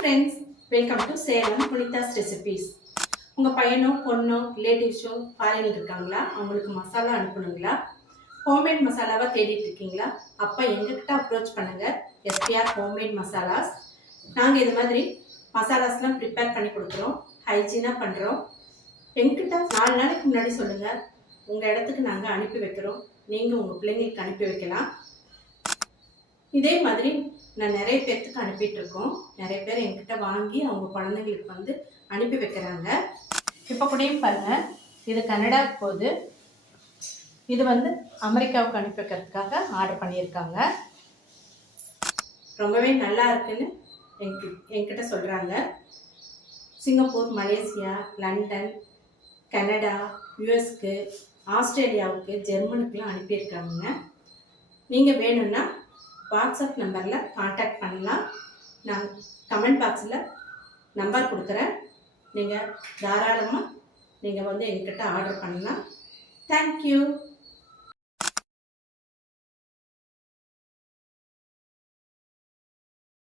Friends welcome to Salem Punithas recipes உங்கள் பையனோ பொண்ணோ ரிலேட்டிவ்ஸோ ஃபாரினில் இருக்காங்களா? அவங்களுக்கு மசாலா அனுப்பணுங்களா? ஹோம்மேட் மசாலாவாக தேடிட்டு இருக்கீங்களா? அப்போ எங்ககிட்ட அப்ரோச் பண்ணுங்கள் எஸ்பிஆர் ஹோம்மேட் மசாலாஸ். நாங்கள் இது மாதிரி மசாலாஸ்லாம் ப்ரிப்பேர் பண்ணி கொடுக்குறோம். ஹைஜீனாக பண்ணுறோம் எங்கிட்ட நாலு நாளைக்கு முன்னாடி சொல்லுங்கள் உங்கள் இடத்துக்கு நாங்கள் அனுப்பி வைக்கிறோம். நீங்கள் உங்கள் பிள்ளைங்களுக்கு அனுப்பி வைக்கலாம். இதே மாதிரி நான் நிறைய பேர்த்துக்கு அனுப்பிட்டு இருக்கோம் நிறைய பேர் என்கிட்ட வாங்கி அவங்க குழந்தைங்களுக்கு வந்து அனுப்பி வைக்கிறாங்க. இப்போ கூடயும் பாருங்கள் இது கனடாவுக்கு போகுது இது வந்து அமெரிக்காவுக்கு அனுப்பி வைக்கிறதுக்காக ஆர்டர் பண்ணியிருக்காங்க. ரொம்பவே நல்லா இருக்குன்னு என்கி என்கிட்ட சொல்கிறாங்க சிங்கப்பூர் மலேசியா லண்டன் கனடா யூஎஸ்க்கு ஆஸ்திரேலியாவுக்கு ஜெர்மனுக்குலாம் அனுப்பியிருக்காங்க. நீங்கள் வேணும்னா வாட்ஸ்அப் நம்பரில் காண்டாக்ட் பண்ணலாம். நான் கமெண்ட் பாக்ஸில் நம்பர் கொடுக்குறேன். நீங்கள் தாராளமாக நீங்கள் வந்து எங்ககிட்ட ஆர்டர் பண்ணலாம். தேங்க்யூ